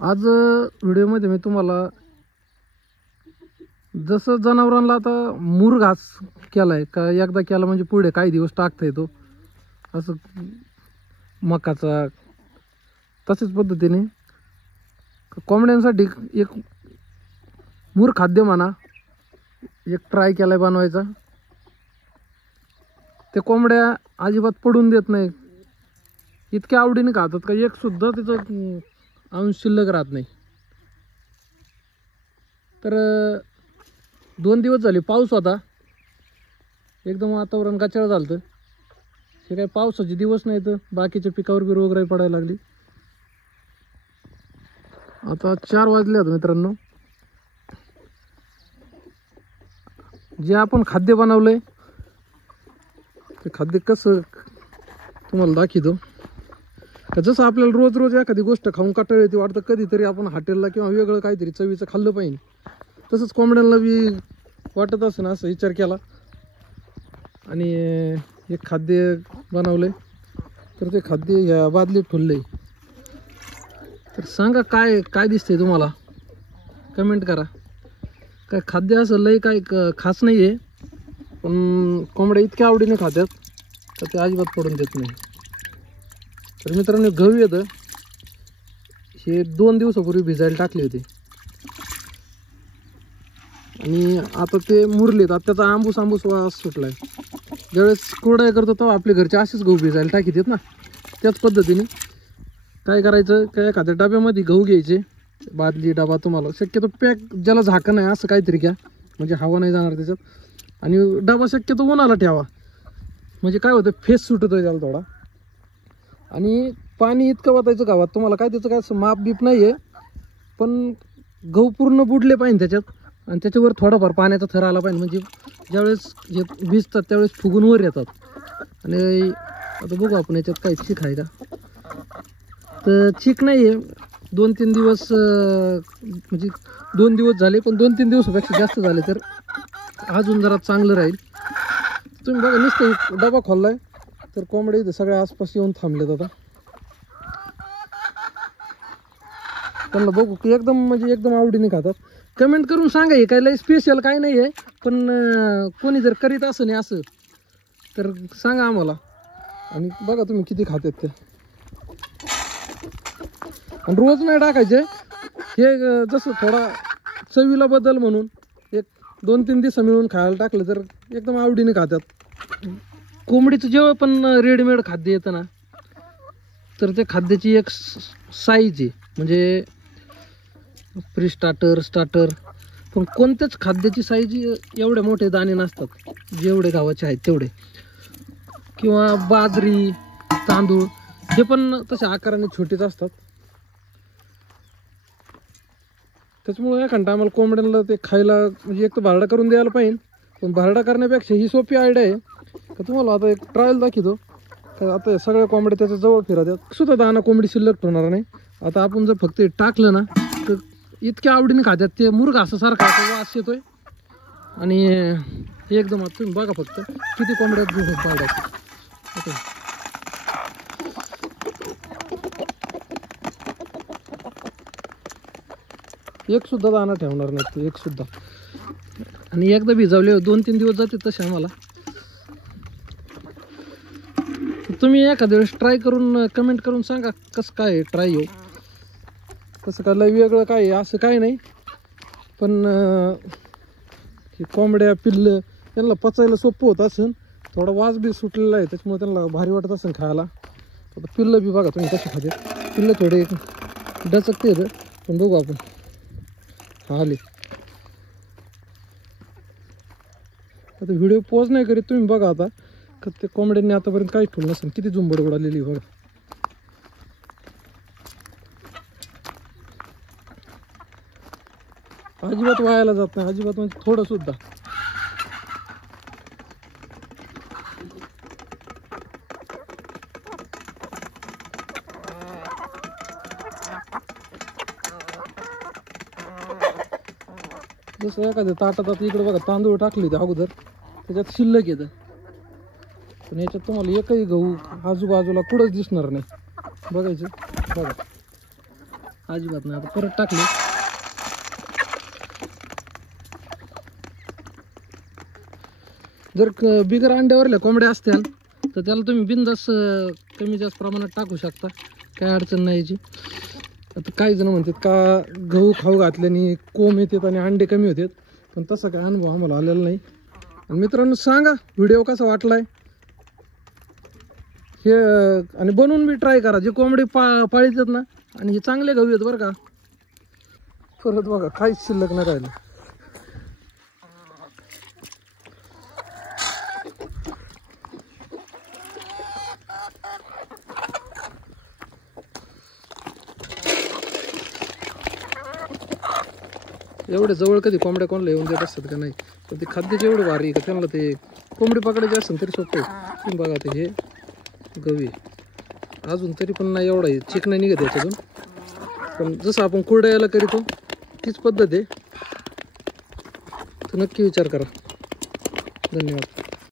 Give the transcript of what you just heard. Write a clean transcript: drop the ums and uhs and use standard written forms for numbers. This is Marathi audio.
आज व्हिडिओमध्ये मी तुम्हाला जसं जनावरांना आता मूर घास केलाय का एकदा केला म्हणजे पुढे काही दिवस टाकता येतो असं मकाचा, तशाच पद्धतीने कोंबड्यांसाठी एक मूर खाद्य म्हणा एक ट्राय केलाय बनवायचा। ते कोंबड्या अजिबात पडून देत नाही, इतक्या आवडीने खातात का एक सुद्धा तिचं अंश शिल्लक राहत नाही। तर 2 दिवस झाले पाऊस होता, एकदम वातावरण गचाळ झालं। हे काही पावसाचे दिवस नाही तर बाकीच्या पिकावर बी रोगराई पडायला लागली। आता 4 वाजले आहेत मित्रांनो। जे आपण खाद्य बनवलंय ते खाद्य कसं तुम्हाला दाखवतो का जसं आपल्याला रोज रोज एखादी गोष्ट खाऊन कंटाळा येते, वाटतं कधीतरी आपण हॉटेलला किंवा वेगळं काहीतरी चवीचं खाल्लं पाहिजे, तसंच कोंबड्यांना बी वाटत असं ना, असं विचार केला आणि एक खाद्य बनवलंय। तर ते खाद्य या बादलीत ठेवलंय। तर सांगा काय काय दिसतंय तुम्हाला, कमेंट करा। काय खाद्य असं लय काय खास नाही आहे, पण कोंबड्या इतक्या आवडीने खातात तर ते अजिबात पडून देत नाही। तर मित्रांनो गहू येतं हे 2 दिवसापूर्वी भिजायला टाकले होते आणि आता ते मुरलेत। आता त्याचा आंबूस वास सुटलाय। ज्यावेळेस कुरडया करतो तेव्हा आपले घरचे असेच गहू भिजायला टाकीत ना, त्याच पद्धतीने काय करायचं काय एखाद्या डब्यामध्ये गहू घ्यायचे, बादली डबा तुम्हाला शक्यतो पॅक ज्याला झाकण नाही असं काहीतरी घ्या म्हणजे हवा नाही जाणार त्याच्यात, आणि डबा शक्यतो उन्हाला ठेवा म्हणजे काय होतं फेस सुटतोय त्याला थोडा। आणि पाणी इतकं वाटायचं गावात तुम्हाला काय त्याचं काय असं माप बीप नाही आहे, पण गहू पूर्ण बुडले पाहिजे त्याच्यात आणि त्याच्यावर थोडाफार पाण्याचा थर आला पाहिजे, म्हणजे ज्यावेळेस हे भिजतात त्यावेळेस फुगून वर येतात। आणि आता बघू आपण याच्यात काय चीक आहे का, तर चीक नाही आहे। 2-3 दिवस म्हणजे 2 दिवस झाले, पण 2-3 दिवसापेक्षा जास्त झाले तर अजून जरा चांगलं राहील। तुम्ही बघा नुसतं डबा खोललाय तर कोंबड्या इथे सगळ्या आसपास येऊन थांबलेत। आता त्यांना बघू की एकदम म्हणजे एकदम आवडीने खातात। कमेंट करून सांगा हे काय लय स्पेशल काय नाही आहे, पण कोणी जर करीत असं नाही असं तर सांगा आम्हाला। आणि बघा तुम्ही किती खातात ते, आणि रोज नाही टाकायचे हे, जसं थोडा चवीला बदल म्हणून एक 2-3 दिवस मिळून खायला टाकलं तर एकदम आवडीने खातात। कोंबडीचं जेव्हा पण रेडीमेड खाद्य येतं ना, तर त्या खाद्याची एक साईज आहे, म्हणजे प्री स्टार्टर स्टार्टर, पण कोणत्याच खाद्याची साईज एवढे मोठे दाणे नसतात जेवढे गावाचे आहेत तेवढे, किंवा बाजरी तांदूळ हे पण तशा आकाराने छोटेच असतात। त्याच्यामुळे एखाद्या टायमाला कोंबड्यांना ते खायला म्हणजे एक तर भारडा करून द्यायला पाहिजे, पण भारडा करण्यापेक्षा ही सोपी आयडिया आहे का तुम्हाला आता एक ट्रायल दाखवतो का आता सगळ्या कोंबड्या त्याच्या जवळ फिरतात सुद्धा दाना कोंबडी शिल्लक ठेवणार नाही। आता आपण जर फक्त टाकलं ना तर इतक्या आवडीने खात्यात, ते मुर्ग सारखा वास येतोय आणि एकदम तुम्ही बघा फक्त किती कोंबड्या पाडायचे। एक सुद्धा दाना ठेवणार नाही ते, एक सुद्धा। आणि एकदा भिजवले 2-3 दिवस जाते तसे आम्हाला। तुम्ही एखाद्या वेळेस ट्राय करून कमेंट करून सांगा कसं काय ट्राय हो, कसं काय लय वेगळं काय असं काय नाही, पण कोंबड्या पिल्लं त्यांना पचायला सोपं होत असेल, थोडा वास बी सुटलेला आहे त्याच्यामुळे त्यांना भारी वाटत असेल खायला। आता पिल्लं बी बघा तुम्ही कसे खाते, पिल्लं थोडे डचकते येतं, पण बघू आपण आले। आता व्हिडिओ पॉज नाही करीत, तुम्ही बघा आता का ते कोंबड्यांनी आतापर्यंत काही ठेवलं नसेल, किती झुंबड उडालेली बघा। अजिबात वायाला जात नाही, अजिबात म्हणजे थोडं सुद्धा। जसं एखाद्या ताटात आता इकडे बघा तांदूळ टाकले होते अगोदर, त्याच्यात शिल्लक येतं, पण याच्यात तुम्हाला एकही गहू आजूबाजूला कुठंच दिसणार नाही। बघायचं बघा अजिबात नाही. आता परत टाकले. जर बिगर अंड्यावरल्या कोंबड्या असत्याल तर त्याला तुम्ही बिंदास कमी जास्त प्रमाणात टाकू शकता, काय अडचण नाही याची. आता काही जण म्हणतात का गहू खाऊ घातल्याने कोंब येतात आणि अंडे कमी होतात, पण तसा काय अनुभव आम्हाला आलेला नाही. आणि मित्रांनो सांगा व्हिडिओ कसा वाटलाय हे, आणि बनवून बी ट्राय करा. जे कोंबडी पाळीतात ना, आणि हे चांगले गहू आहेत बरं का. परत बघा काहीच शिल्लक नाही राहिलं. एवढे जवळ कधी कोंबड्या कोणाला येऊन देत असतात का नाही, पण ते खाद्याचे एवढे भारी का त्यांना ते कोंबडी पकडायची असेल तरी सोपं आहे. तुम्ही बघा ते हे गवी अजून तरी पण नाही एवढा चिकना निघत याच्यातून, पण जसं आपण कुरडयाला करीतो तीच पद्धत आहे. तर नक्की विचार करा. धन्यवाद.